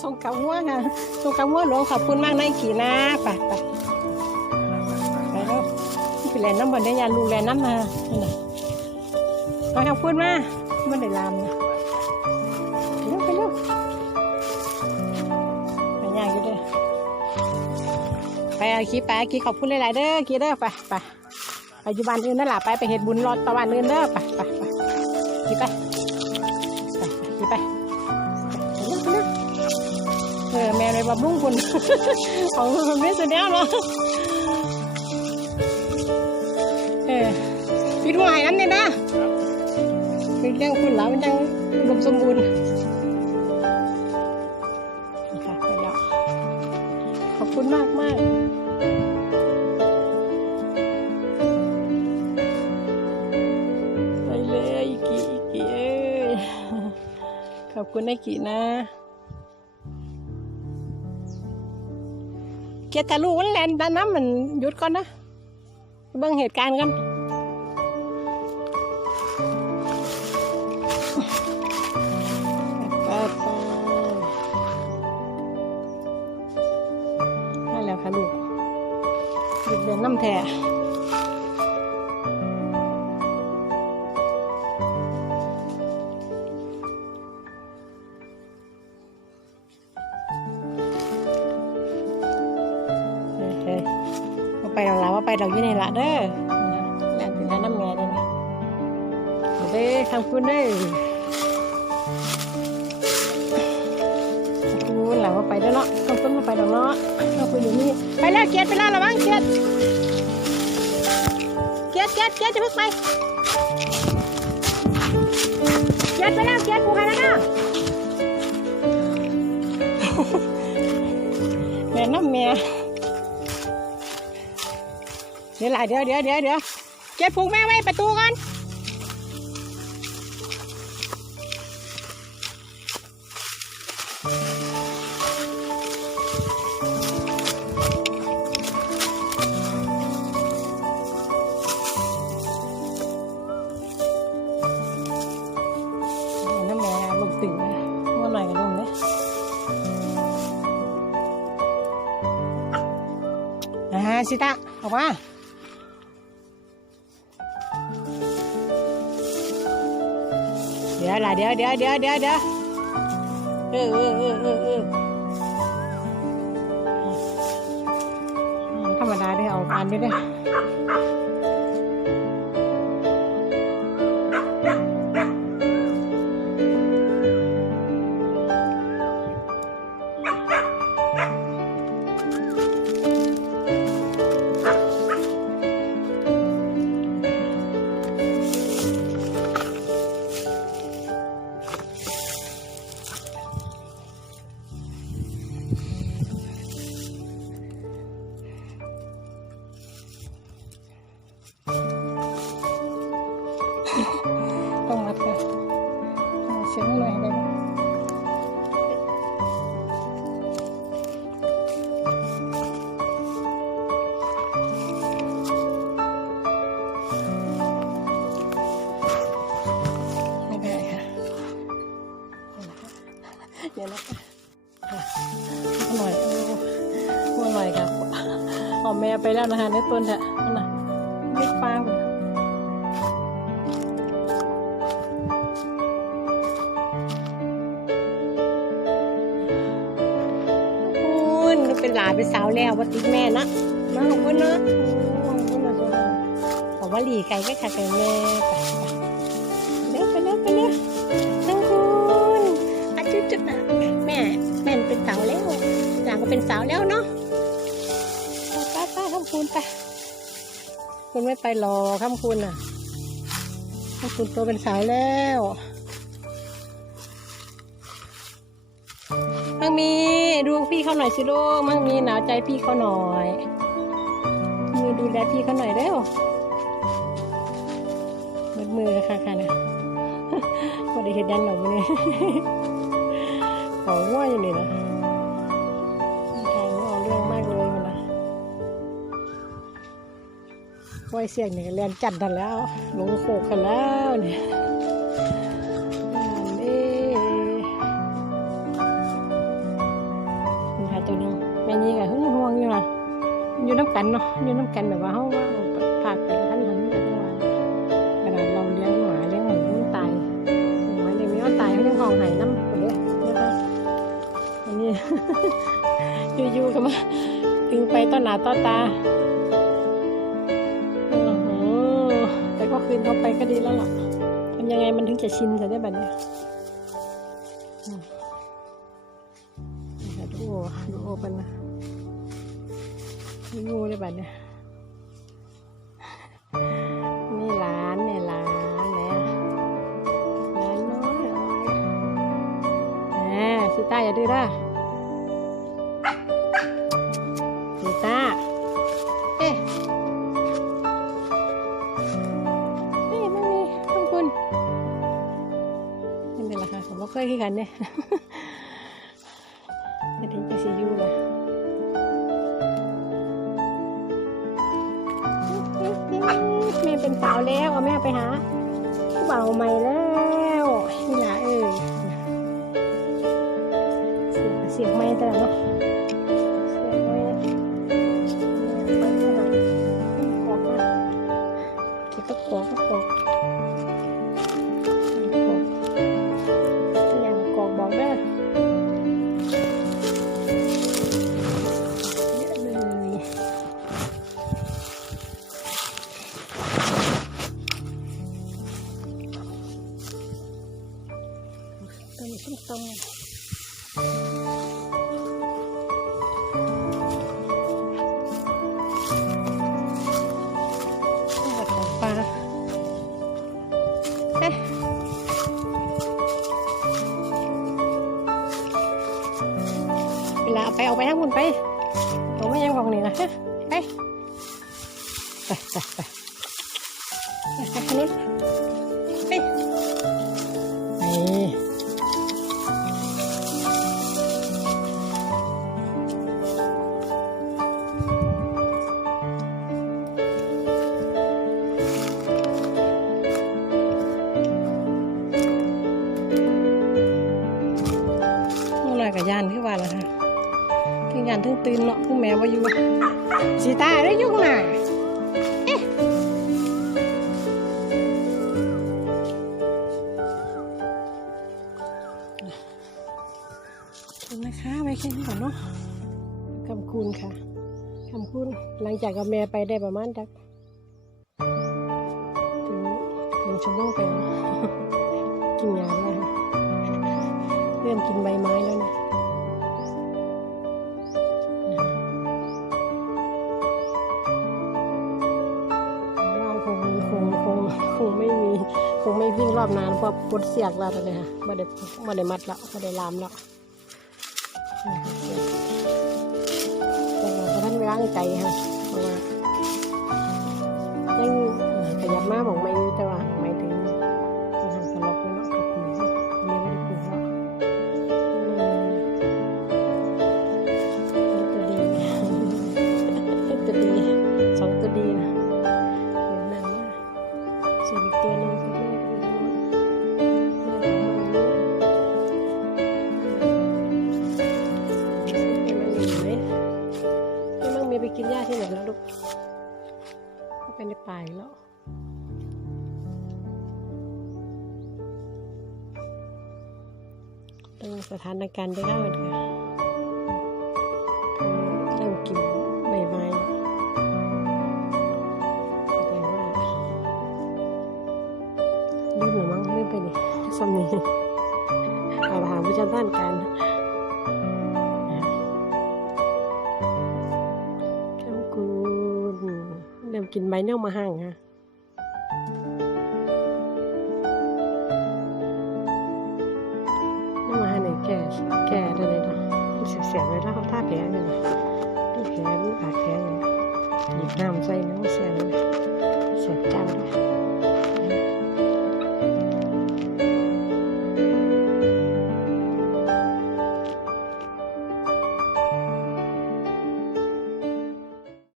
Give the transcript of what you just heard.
ส่งกับวัวค่ะส่งกับวัวหลวงขอบคุณมากนะไอ้ขี่นะไปไปไปแล้วพี่แลนน้ำบนได้ยาลูแลนน้ำมานี่นะมาขอบคุณมาไม่ได้ลามนะไปเร็วไปเร็วไปย่างอยู่เด้อไปเอาขี่ไปขี่ขอบคุณหลายๆเด้อขี่เด้อไปไปปอยู่บ้านอื่นนั่นแหละไปไปเห็ดบุญรอดตะวันอื่นเด้อไปไปไปขี่ไป เออแม่เลยบำรุงคุณของมันไม่สุดแล้วเนาะเออปิดหัวใหายน้ำเนี่ยนะปิดเรื่องคุณแล้วมันยังรวมสมบูรณ์ค่ะไปแล้วขอบคุณมากมากไปเลยอีกีอีกีเอ้ยขอบคุณไอ้กีนะ เกียรติลูกมันแลนด้านน้ำมันหยุดก่อนนะเบิ่งเหตุการณ์กันไปไปนั่นแล้วค่ะลูกหยุดเดินน้ำแท้ ว่าลาว่าไปดอกอยี่ในละเด้อแลนถึงน้ำแม่ได้นี่เด้อขอบคุณเด้อขอบคุณหลังว่าไปได้เนาะขอบคุณมาไปดอกเนาะขอบคุณอยู่นี่ไปแล้วเกียรติไปแล้วระวังเกียรติเกียรติเกียรติเกียรติจะเพิ่งไปเกียรติไปแล้วเกียรติผูกให้แล้วนะแม่น้ำแม่เดี๋ยวลายเดี๋ยวเดี๋ยวเดี๋ยวเดี๋ยวเก็บผูกแม่ไว้ประตูก่อนแม่น้ำแม่ลมตึงเลยว่าหน่อยกับลมเนี่ยอ่าสิตะออกมา ดี๋ยวล่ะเดี๋ยวเดี๋ยวเดี๋ยวเดี๋ยวเดี๋ยวเออเออเออเออเออธรรมดาได้เอาการได้วยเด้ เดี๋ยวนะคะค่ะหน่อยเอาหน่อยครับเอาแม่ไปแล้วนะคะในต้นเถอะนั่นน่ะไม่ป้าหมดคุณก็เป็นหลานเป็นสาวแล้วว่าติดแม่นะมาของคุณเนาะขอบคุณนะจ๊ะบอกว่าหลีไก่ก็ขาดไปแม่ไป แล้วหลานก็เป็นสาวแล้วเนาะไปไปทำคุณไปคุณไม่ไปหรอกทำคุณน่ะทำคุณโตเป็นสาวแล้วมังมีดูพี่เขาหน่อยสิลูกมังมีหนาวใจพี่เขาหน่อยมือดูแลพี่เขาหน่อยเร็วมือมือค่ะค่ะนะพอได้เห็นยันหนูนี่ขอว่าอยู่นี่นะ ไหวเสียงเนี่ยเรียนจัดทันแล้ว ลงโขกกันแล้วเนี่ยนั่นเองตัวหนึงแม่นี่ก็หึงห่วงอยู่ล่ะอยู่น้ำกันเนาะอยู่น้ำกันแบบว่าเฮาว่าภาคเป็นพันหันกันว่าขนาดเราเลี้ยงหมาเลี้ยงหมูมันตายหมาเลี้ยไม่เอาตายเขาเลี้ยงห้องไห้น้ำคนเด้อนะคะอันนี้อยู่ๆก็มาตึงไปต้นหน้าต้นตา คืนเขาไปก็ดีแล้วล่ะทำยังไงมันถึงจะชินแต่ได้แบบนี้ดูโอดูโอเป็นนะงูได้แบบเนี้ยนี่หลานเนี่ยหลานเนี่หลานน้อยแหมสิตาอย่าดื้อด้ องเราเคยคือกันเนี่ยจะถึงจะซียูละแม่เป็นสาวแล้วแม่ไปหาผู้บ่าวใหม่แล้วนี่ล่ะเออเสียงเสียงไม่แต่ละเนาะ ไม่ยังของ ทั้งยานทั้งตื่นเนาะคือแม่ว่าอยู่สีตาได้ยุ่งน่ะเอ๊ะขอบคุณนะคะไว้แค่นี้ก่อนเนาะคำคูณค่ะคำคูณหลังจากกับแม่ไปได้ประมาณจักถึงถึงชั่วโมงไปแล้วกินยาแล้วค่ะเริ่มกินใบไม้แล้วนะ วิ่งรอบนานเพราะปวดเสียกแล้วตอนนี้ค่ะไม่ได้ไม่ได้มัดแล้วไม่ได้ลามแล้วแต่เราก็ท่านร่างใจค่ะเพราะว่ายังขยับมาบอกไม่ ดูสถานการณ์ได้แล้วค่ะเริ่มกินใบไม้แสดงว่าลืมหรือมั้งลืมไปนี่ซ้ำนี่เอาถาผู้จัดการการขอบคุณเริ่มกินใบเน่ามาห่างค่ะ ท่าแผลเนี่นะมีแผลมีบาดแผลเนี่ยหยิบน้ำใส่น้ำเสียเลยเสียบจ้าเลย